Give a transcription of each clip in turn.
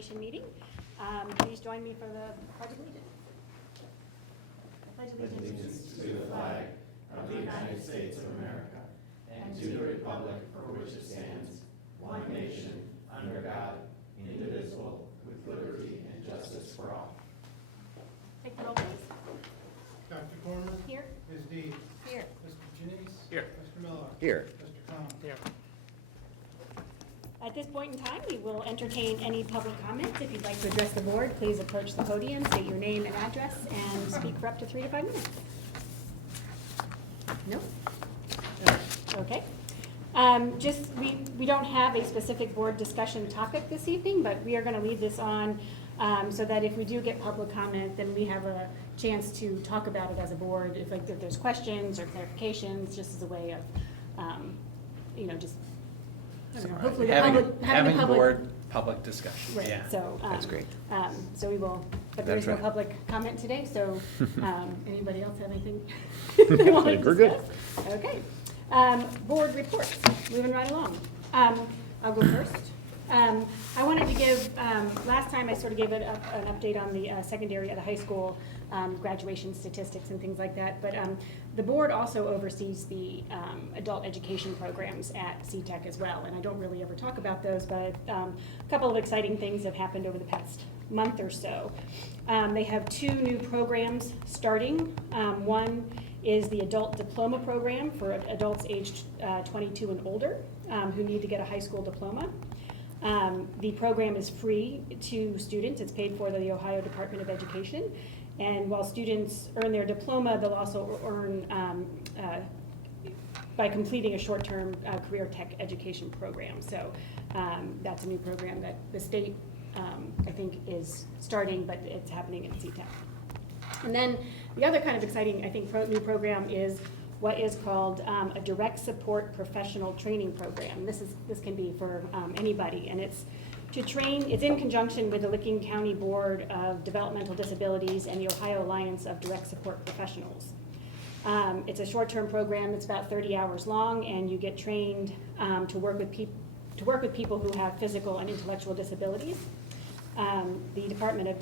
graduation meeting. Please join me for the Pledge of Allegiance. I pledge allegiance To the flag of the United States of America and to the republic for which it stands, one nation, under God, indivisible, with liberty and justice for all. Take the roll, please. Dr. Corman. Here. Ms. Deeb. Here. Mr. Janice. Here. Mr. Miller. Here. Mr. Cohen. Here. At this point in time, we will entertain any public comments. If you'd like to address the board, please approach the podium, state your name and address, and speak for up to 3 to 5 minutes. No? Okay. We don't have a specific board discussion topic this evening, but we are going to leave this on so that if we do get public comment, then we have a chance to talk about it as a board. If there's questions or clarifications, just as a way of, just hopefully having the public board public discussion. Right, Yeah. so. That's great. So we will, but there is That's no right. public comment today, so, anybody else have anything they want to We're good. discuss? Okay. Board reports, moving right along. I'll go first. I wanted to give, last time I sort of gave an update on the secondary at the high school graduation statistics and things like that, but the board also oversees the adult education programs at CTEC as well, and I don't really ever talk about those, but a couple of exciting things have happened over the past month or so. They have 2 new programs starting. One is the adult diploma program for adults aged 22 and older who need to get a high school diploma. The program is free to students. It's paid for by the Ohio Department of Education. And while students earn their diploma, they'll also earn by completing a short-term career tech education program. So that's a new program that the state, I think, is starting, but it's happening in CTEC. And then the other kind of exciting, I think, new program is what is called a direct support professional training program. This can be for anybody, and it's to train. It's in conjunction with the Licking County Board of Developmental Disabilities and the Ohio Alliance of Direct Support Professionals. It's a short-term program. It's about 30 hours long, and you get trained to work with people who have physical and intellectual disabilities. The Department of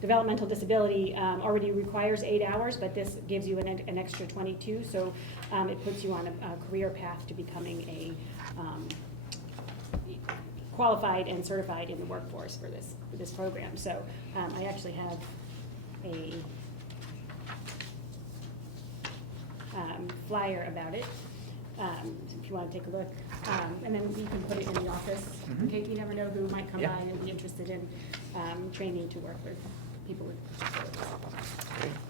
Developmental Disability already requires 8 hours, but this gives you an extra 22, so it puts you on a career path to becoming a qualified and certified in the workforce for this program. So I actually have a flyer about it, if you want to take a look. And then you can put it in the office. Mhm. Okay, you never know who might come Yeah. by and be interested in training to work with people with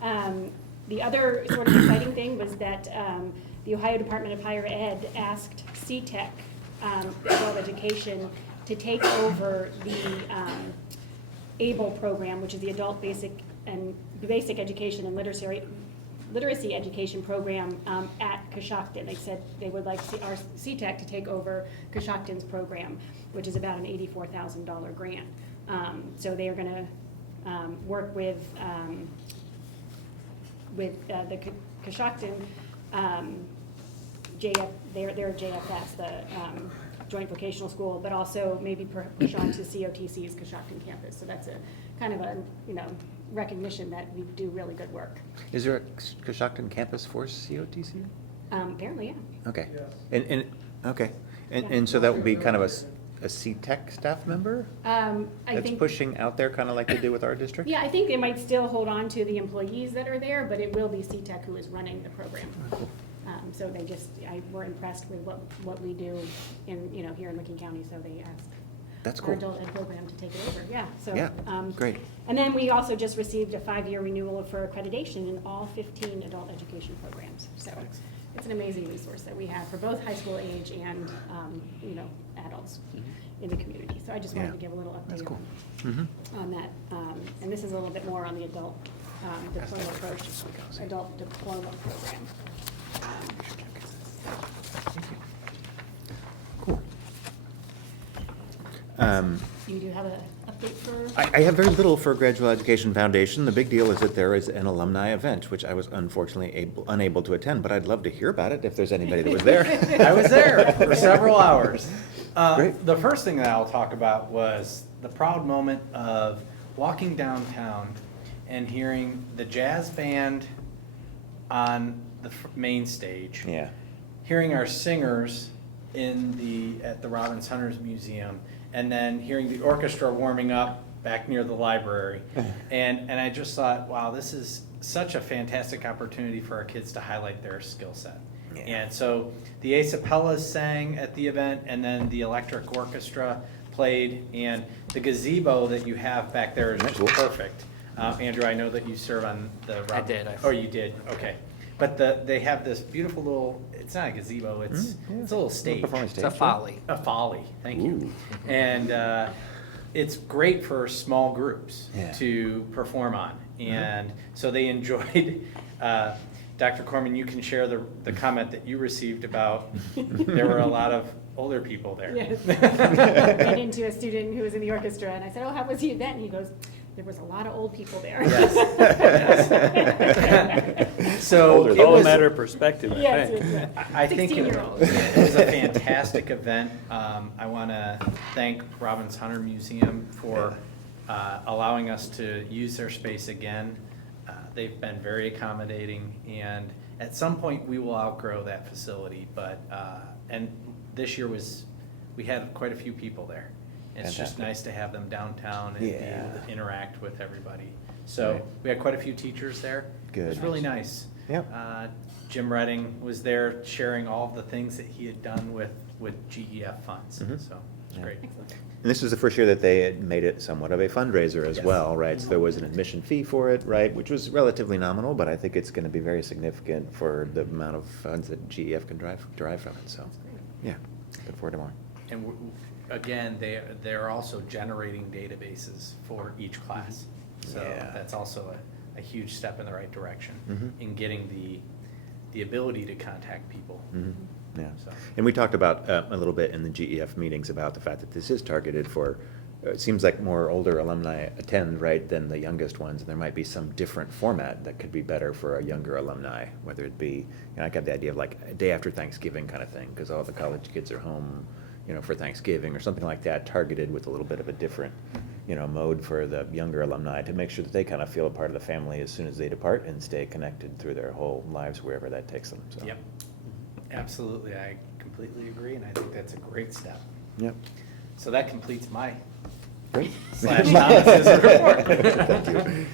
disabilities. The other sort of exciting thing was that the Ohio Department of Higher Ed asked CTEC, Adult Education, to take over the ABLE program, which is the Adult Basic Education and Literacy Education program at Coshocton. They said they would like our CTEC to take over Coshocton's program, which is about an $84,000 grant. So they are going to work with the Coshocton their JFS, the Joint Vocational School, but also maybe push on to COTC's Coshocton campus. So that's a kind of a recognition that we do really good work. Is there a Coshocton campus for COTC? Apparently, yeah. Okay. Yes. And so that would be kind of a CTEC staff member I that's think pushing out there, kind of like they do with our district? Yeah, I think they might still hold on to the employees that are there, but it will be CTEC who is running the program. So they were impressed with what we do here in Licking County, so they asked That's our cool. adult ed program to take it over. Yeah, so. Yeah, great. And then we also just received a 5-year renewal for accreditation in all 15 adult education programs. So it's an amazing resource that we have for both high school age and, adults in the community. So I just wanted to give a little That's update cool. Mhm. on that. And this is a little bit more on the adult diploma approach, adult diploma program. Cool. You do have an update for? I have very little for Graduate Education Foundation. The big deal is that there is an alumni event, which I was unfortunately unable to attend, but I'd love to hear about it if there's anybody that was there. I was there for several hours. Great. The first thing that I'll talk about was the proud moment of walking downtown and hearing the jazz band on the main stage. Yeah. Hearing our singers at the Robbins Hunters Museum, and then hearing the orchestra warming up back near the library. And I just thought, wow, this is such a fantastic opportunity for our kids to highlight their skill set. Yeah. And so the A Cappellas sang at the event, and then the electric orchestra played, and the gazebo that you have back there is just Cool. perfect. Andrew, I know that you serve on the. I did. Oh, you did, okay. But they have this beautiful little, it's not a gazebo, it's a little stage. Performance It's a stage, folly. A folly, thank you. Ooh. And it's great for small groups Yeah. to perform on. And so they enjoyed, Dr. Corman, you can share the comment that you received about there were a lot of older people there. Yes. Ran into a student who was in the orchestra, and I said, "Oh, how was the event?" And he goes, "There was a lot of old people there." Yes. So Older it than All a was, matter of perspective, I Yes, think. yes, yes. I think it 16-year-olds. was a fantastic event. I want to thank Robbins Hunter Museum for allowing us to use their space again. They've been very accommodating, and at some point, we will outgrow that facility, but, and this year we had quite a few people there. It's just Fantastic. nice to have them downtown and be able Yeah. to interact with everybody. So Right. we had quite a few teachers there. It was Good. really nice. Yep. Jim Redding was there sharing all of the things that he had done with GEF funds, Mhm. so it's Yeah. great. Excellent. And this was the first year that they had made it somewhat of a fundraiser as Yes. well, right? So there was an admission fee for it, right, which was relatively nominal, but I think it's going to be very significant for the amount of funds that GEF can derive from it, so, That's great. yeah, look forward to more. And again, they're also generating databases for each class. So Yeah. that's also a huge step in the right direction Mhm. in getting the ability to contact people. Mhm. Yeah, So. and we talked about a little bit in the GEF meetings about the fact that this is targeted for, it seems like more older alumni attend, right, than the youngest ones, and there might be some different format that could be better for a younger alumni, whether it be, I got the idea of like a day after Thanksgiving kind of thing, because all the college kids are home, for Thanksgiving or something like that, targeted with a little bit of a different, mode for the younger alumni to make sure that they kind of feel a part of the family as soon as they depart and stay connected through their whole lives wherever that takes them, so. Yep, absolutely. I completely agree, and I think that's a great step. Yep. So that completes my Great. /Thomas's report. Thank you.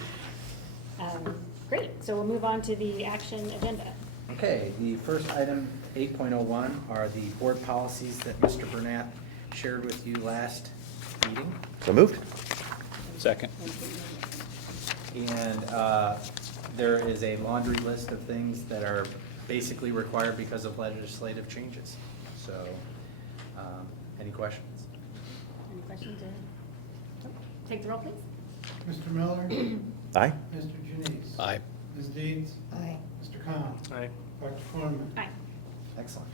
Great, so we'll move on to the action agenda. Okay, the first item, 8.01, are the board policies that Mr. Burnett shared with you last meeting. So moved? Second. And there is a laundry list of things that are basically required because of legislative changes. So, any questions? Any questions? Nope. Take the roll, please. Mr. Miller? Aye? Mr. Janice? Aye. Ms. Deeds? Aye. Mr. Khan? Aye. Dr. Corman? Aye. Excellent.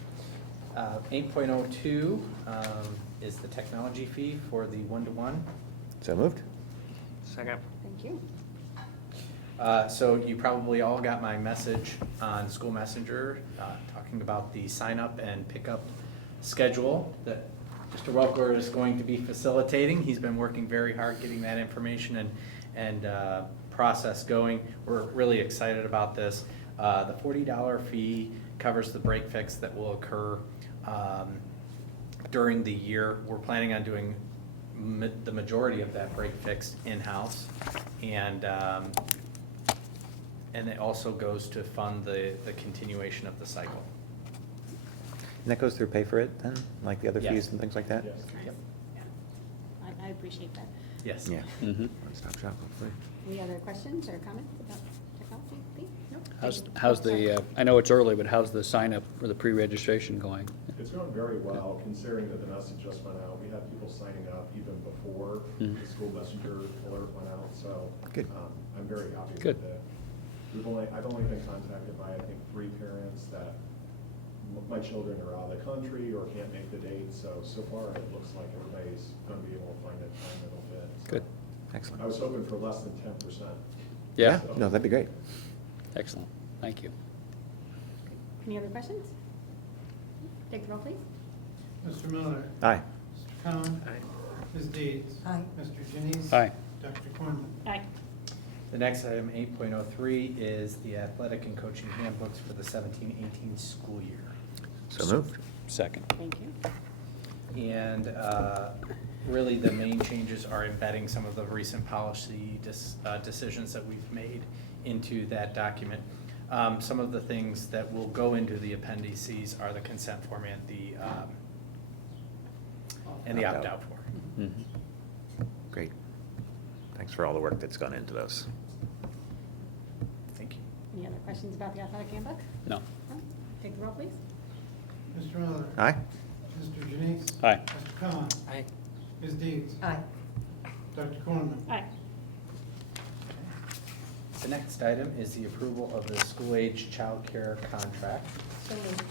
8.02 is the technology fee for the one-to-one. So moved? Second. Thank you. So you probably all got my message on School Messenger, talking about the sign-up and pickup schedule that Mr. Welker is going to be facilitating. He's been working very hard getting that information and process going. We're really excited about this. The $40 fee covers the break fix that will occur during the year. We're planning on doing the majority of that break fix in-house, and it also goes to fund the continuation of the cycle. And that goes through pay for it then, like the other Yes. fees and things like that? Yep. Yeah. I appreciate that. Yes. Yeah. Mm-hmm. One-stop shop, hopefully. Any other questions or comments about technology fee? No? How's the, I know it's early, but how's the sign up or the pre-registration going? It's going very well, considering that the message just went out. We had people signing up even before Mhm. the school messenger alert went out, so. Good. I'm very happy Good. with it. I've only been contacted by, I think, 3 parents that my children are out of the country or can't make the date, so far it looks like everybody's gonna be able to find a time that'll fit. So Good. Excellent. I was hoping for less than 10%. Yeah? No, that'd be great. Excellent. Thank you. Any other questions? Take the roll, please. Mr. Miller? Aye. Khan. Aye. Ms. Deeds. Aye. Mr. Janice. Aye. Dr. Cornman. Aye. The next item, 8.03, is the athletic and coaching handbooks for the 17-18 school year. So moved. Second. Thank you. And really, the main changes are embedding some of the recent policy decisions that we've made into that document. Some of the things that will go into the appendices are the consent form and the Opt-out. opt-out form. Mhm. Great. Thanks for all the work that's gone into those. Thank you. Any other questions about the athletic handbook? No. No? Take the roll, please. Mr. Miller. Aye. Mr. Janice. Aye. Mr. Khan. Aye. Ms. Deeds. Aye. Dr. Cornman. Aye. The next item is the approval of the school-age childcare contract. So moved.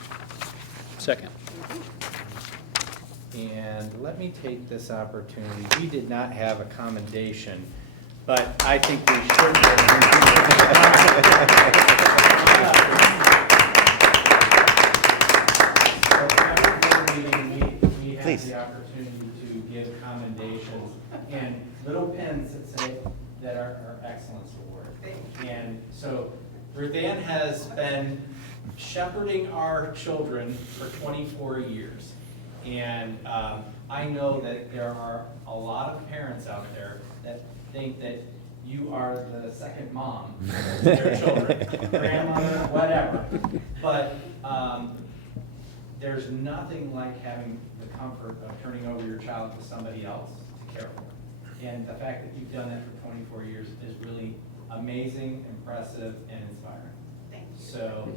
Second. And let me take this opportunity, we did not have a commendation, but I think we should. We have Please. the opportunity to give commendations and little pins that say that are excellence award. And so Ruth Ann has been shepherding our children for 24 years. And I know that there are a lot of parents out there that think that you are the second mom to their children, grandmother, whatever. But there's nothing like having the comfort of turning over your child to somebody else to care for. And the fact that you've done that for 24 years is really amazing, impressive, and inspiring. Thank you. So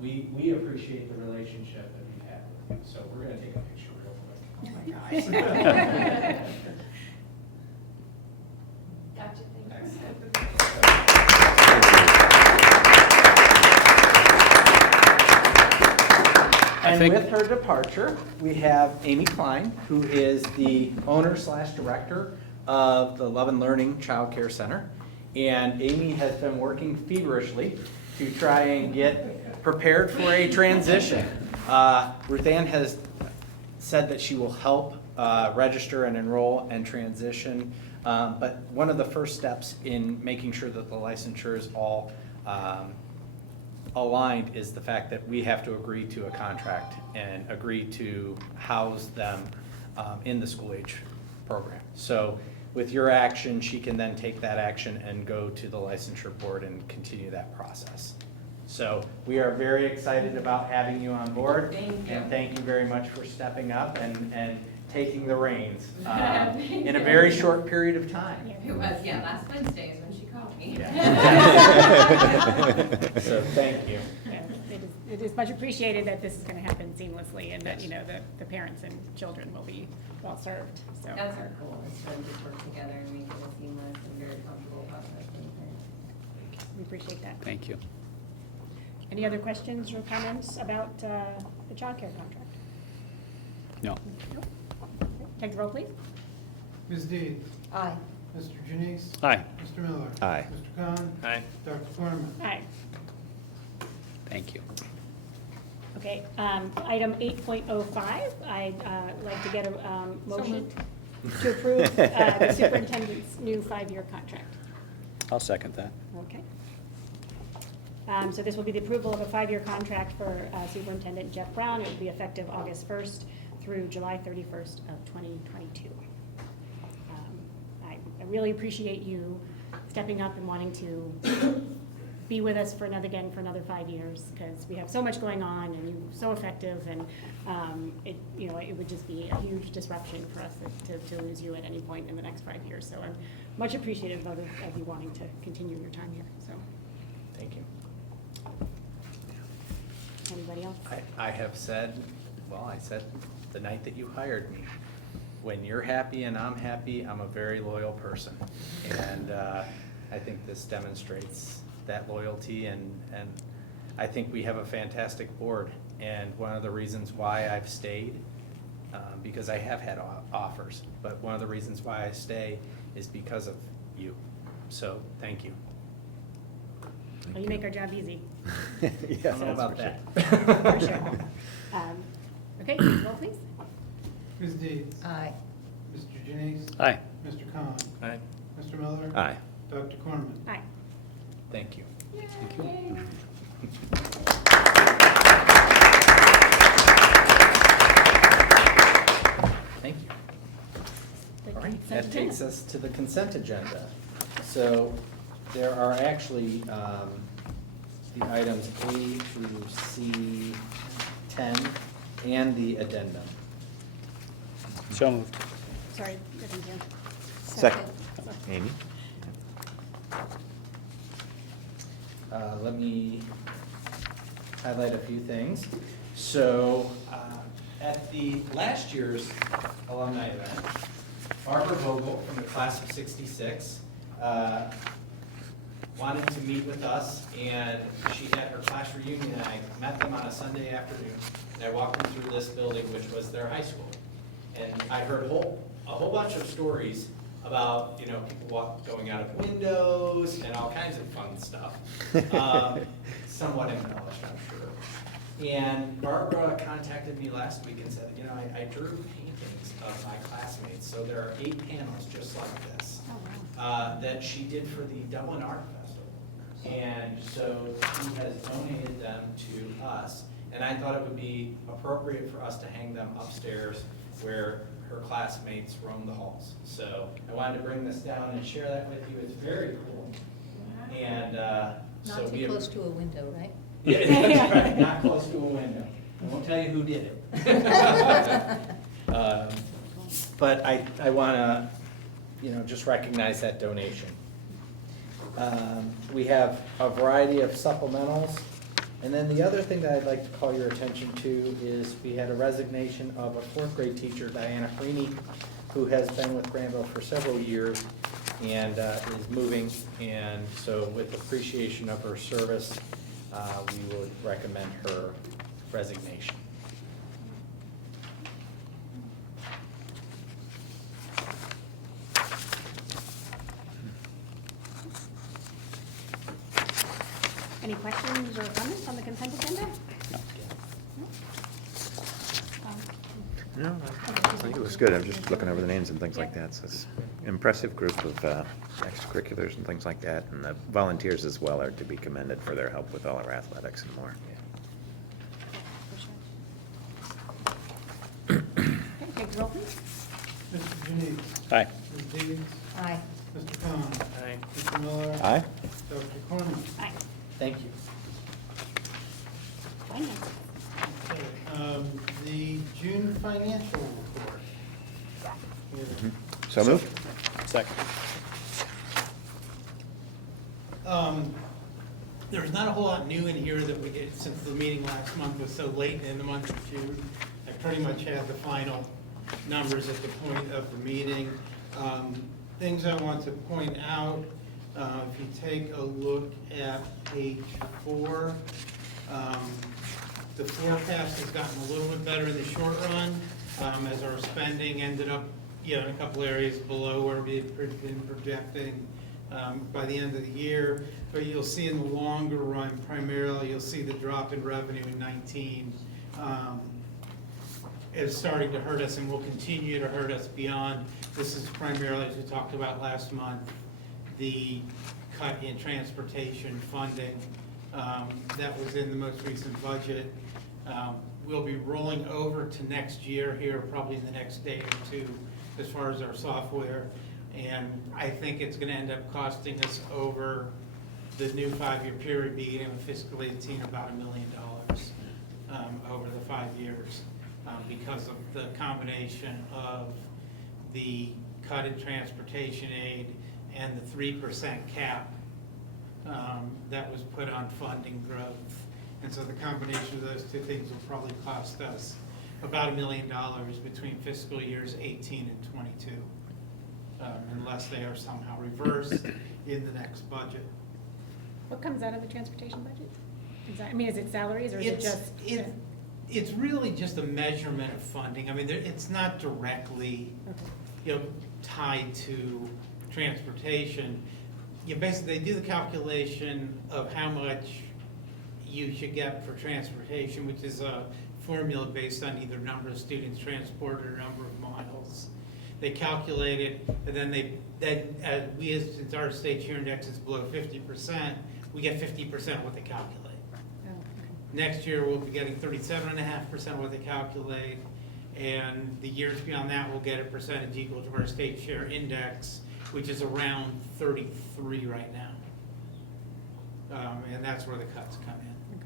we appreciate the relationship that we've had with you. So we're going to take a picture real quick. Oh my gosh. Gotcha, thanks. And think- with her departure, we have Amy Klein, who is the owner/director of the Love and Learning Child Care Center. And Amy has been working feverishly to try and get prepared for a transition. Ruth Ann has said that she will help register and enroll and transition. But one of the first steps in making sure that the licensure is all aligned is the fact that we have to agree to a contract and agree to house them in the school age program. So with your action, she can then take that action and go to the licensure board and continue that process. So we are very excited about having you on board. Thank you. And thank you very much for stepping up and taking the reins in a very short period of time. It was, yeah, last Wednesday is when she called me. So thank you. Yeah, it is much appreciated that this is going to happen seamlessly and that, you know, the parents and children will be well served, so. That's our goal, is to just work together and make it a seamless and very comfortable process. We appreciate that. Thank you. Any other questions or comments about the childcare contract? No. Nope. Take the roll, please. Ms. Deeds. Aye. Mr. Janice. Aye. Mr. Miller. Aye. Mr. Khan. Aye. Dr. Cornman. Aye. Thank you. Okay, item 8.05, I'd like to get a motion to approve the superintendent's new 5-year contract. I'll second that. Okay. So this will be the approval of a 5-year contract for Superintendent Jeff Brown. It will be effective August 1st through July 31st of 2022. I really appreciate you stepping up and wanting to be with us for another 5 years, because we have so much going on and you're so effective, and it would just be a huge disruption for us to lose you at any point in the next 5 years. So I'm much appreciative of you wanting to continue your time here, so. Thank you. Anybody else? I have said, well, I said the night that you hired me, when you're happy and I'm happy, I'm a very loyal person. And I think this demonstrates that loyalty, and I think we have a fantastic board. And one of the reasons why I've stayed, because I have had offers, but one of the reasons why I stay is because of you. So, thank you. Well, you make our job easy. I Yes, don't know that's about for that. For sure. Okay, roll please. Ms. Deeds? Aye. Mr. Janice? Aye. Mr. Khan? Aye. Mr. Miller? Aye. Dr. Cornman? Aye. Thank you. Thank you. Thank you. The All right, consent that agenda. takes us to the consent agenda. So there are actually the items A through C 10 and the addendum. So moved. Sorry, good, thank you. Second. Amy? Let me highlight a few things. So at the last year's alumni event, Barbara Vogel from the class of 66 wanted to meet with us, and she had her class reunion, and I met them on a Sunday afternoon, and I walked them through this building, which was their high school. And I heard a whole bunch of stories about, people going out of windows and all kinds of fun stuff. Somewhat embellished, I'm sure. And Barbara contacted me last week and said, I drew paintings of my classmates, so there are 8 panels just like this Oh, wow. that she did for the Dublin Art Festival. And so she has donated them to us, and I thought it would be appropriate for us to hang them upstairs where her classmates roam the halls. So I wanted to bring this down and share that with you. It's very cool. And so Not we too have, close to a window, right? Yeah, that's right, not close to a window. I won't tell you who did it. But I want to, just recognize that donation. We have a variety of supplementals. And then the other thing that I'd like to call your attention to is we had a resignation of a 4th grade teacher, Diana Freeney, who has been with Granville for several years and is moving. And so with appreciation of her service, we would recommend her resignation. Any questions or comments on the consent agenda? No, I think it was good. I'm just looking over the names and things like that. So it's an impressive group of extracurriculars and things like that. And the volunteers as well are to be commended for their help with all our athletics and more. Okay, take the roll, please. Mr. Janice? Aye. Ms. Deeds? Aye. Mr. Khan? Aye. Mr. Miller? Aye. Dr. Cornman? Aye. Thank you. Finance. Okay, the June financial report. Yeah. So moved? Second. There's not a whole lot new in here that we did since the meeting last month was so late in the month of June. I pretty much had the final numbers at the point of the meeting. Things I want to point out, if you take a look at page 4, the forecast has gotten a little bit better in the short run, as our spending ended up, in a couple areas below where we had been projecting by the end of the year. But you'll see in the longer run, primarily, you'll see the drop in revenue in 19 is starting to hurt us and will continue to hurt us beyond. This is primarily, as we talked about last month, the cut in transportation funding that was in the most recent budget. We'll be rolling over to next year here, probably in the next day or two, as far as our software. And I think it's gonna end up costing us over the new 5-year period, beginning with fiscal 18, about $1 million over the 5 years. Because of the combination of the cut in transportation aid and the 3% cap that was put on funding growth. And so the combination of those two things will probably cost us about $1 million between fiscal years 18 and 22, unless they are somehow reversed in the next budget. What comes out of the transportation budget? Is it salaries or is it just? It's really just a measurement of funding. I mean, it's not directly, Okay. tied to transportation. Basically, they do the calculation of how much you should get for transportation, which is a formula based on either number of students transported or number of miles. They calculate it, and then since our state share index is below 50%, we get 50% of what they calculate. Oh, okay. Next year, we'll be getting 37.5% of what they calculate, and the years beyond that, we'll get a percentage equal to our state share index, which is around 33 right now. And that's where the cuts come in.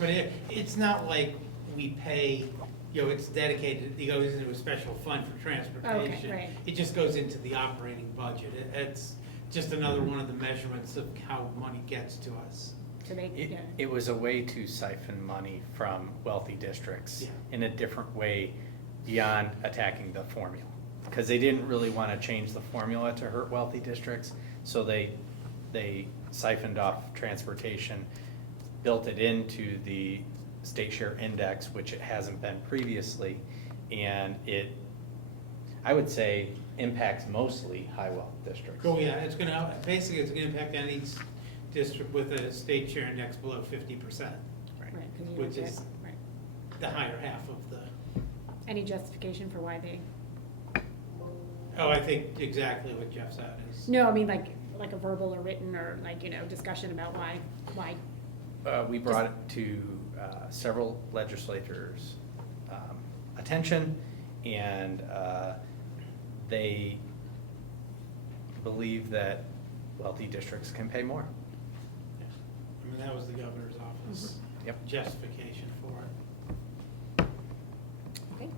Okay. But it's not like we pay, it's dedicated, it goes into a special fund for transportation. right. It just goes into the operating budget. It's just another one of the measurements of how money gets to us. So they, yeah. It was a way to siphon money from wealthy districts Yeah. in a different way beyond attacking the formula. Because they didn't really want to change the formula to hurt wealthy districts, so they siphoned off transportation, built it into the state share index, which it hasn't been previously, and it, I would say, impacts mostly high wealth districts. Oh, yeah, it's gonna impact any district with a state share index below 50%, Right, 'cause you which don't is get- right. the higher half of the, Any justification for why they, I think exactly what Jeff said is. no, I mean, like a verbal or written or discussion about why, We brought it to several legislators' attention, and they believe that wealthy districts can pay more. I mean, that was the governor's office Yep. justification for it. okay,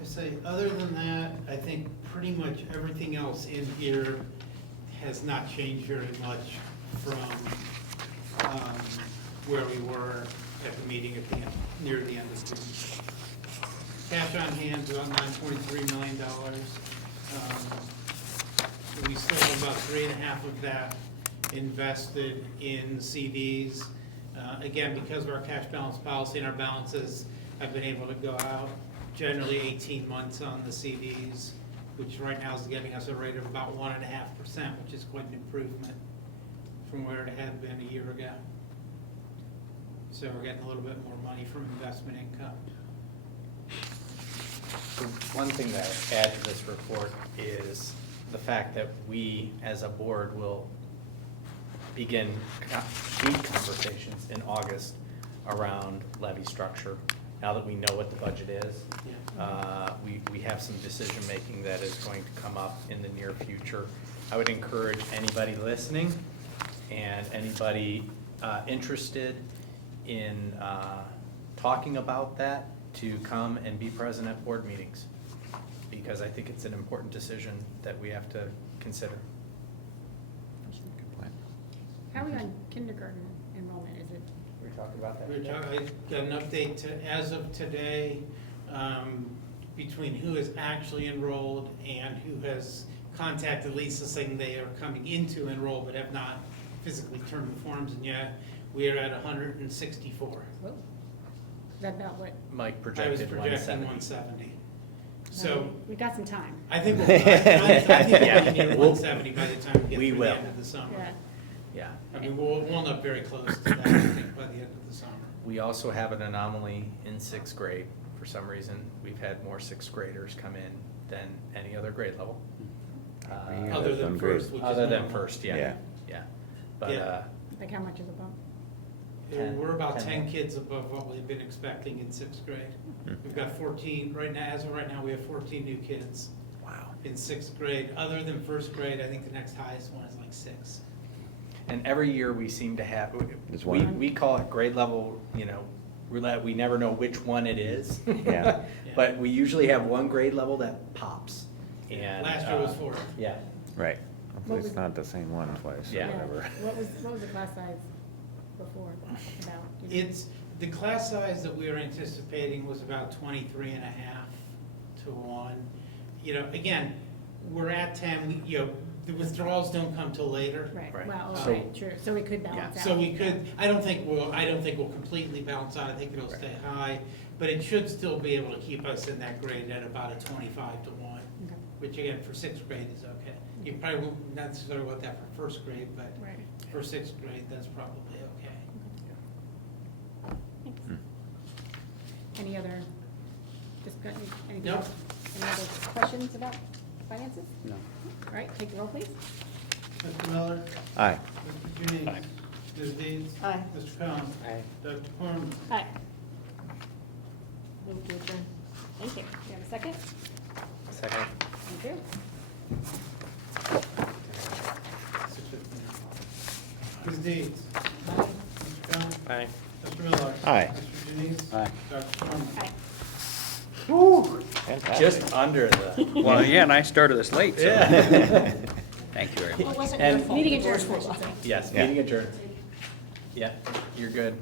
I say, other than that, I think pretty much everything else in here has not changed very much from where we were at the meeting at the end, near the end of June. Cash on hand is about $9.3 million. We still have about 3.5 of that invested in CDs. Again, because of our cash balance policy and our balances, I've been able to go out generally 18 months on the CDs, which right now is getting us a rate of about 1.5%, which is quite an improvement from where it had been a year ago. So we're getting a little bit more money from investment income. So one thing that I add to this report is the fact that we, as a board, will begin deep conversations in August around levy structure. Now that we know what the budget is, we have some decision-making that is going to come up in the near future. I would encourage anybody listening and anybody interested in talking about that to come and be present at board meetings, because I think it's an important decision that we have to consider. how are we on kindergarten enrollment, is it? We're talking about that. I got an update as of today, between who is actually enrolled and who has contacted Lisa saying they are coming in to enroll but have not physically turned the forms in yet. We are at 164. Whoa. Is that about what? Mike I was projected projecting 170. 170. So We got some time. I think we'll be near We'll- 170 by the time we get we through will. the end of the summer. Yeah. Yeah. I mean, we'll end up very close to that, I think, by the end of the summer. We also have an anomaly in sixth grade. For some reason, we've had more sixth graders come in than any other grade level. Yeah, Other that's than one grade. first, which is Other than normal. first, yeah, Yeah. yeah. But, Yeah. Like how much is a bump? We're about 10. 10 kids above what we've been expecting in sixth grade. Hmm. We've got 14, right now, as of right now, we have 14 new kids Wow. in sixth grade. Other than first grade, I think the next highest one is like 6. and every year we seem to have, There's we, one. we call it grade level, roulette. We never know which one it is. Yeah. But we usually have one grade level that pops. And Last year was 4. Yeah. Right. Hopefully was- it's not the same one twice or Yeah. whatever. What was the class size before about? Do you know? The class size that we were anticipating was about 23 and a half to 1. Again, we're at 10, the withdrawals don't come till later. Right, Right. well, So- okay, true, so we could balance out. So we could, I don't think we'll completely balance out, I think it'll stay high, but it should still be able to keep us in that grade at about a 25 to 1, Okay. which again, for sixth grade is okay. You probably won't necessarily want that for first grade, but Right. for sixth grade, that's probably okay. Thanks. Any other, anything Nope. else? Any other questions about finances? No. All right, take the roll, please. Mr. Miller? Aye. Mr. Junice? Aye. Ms. Deeds? Aye. Mr. Combs? Aye. Dr. Corman? Aye. Move to adjourn. Thank you. Do you have a second? Second. Thank you. Ms. Deeds? Aye. Mr. Combs? Aye. Mr. Miller? Aye. Mr. Junice? Aye. Dr. Corman? Aye. Fantastic. Just under the. Well, yeah, and I started this late, so. Yeah. Thank you very much. And, Meeting adjourned, I should say. yes, Yeah. meeting adjourned. Yeah, you're good.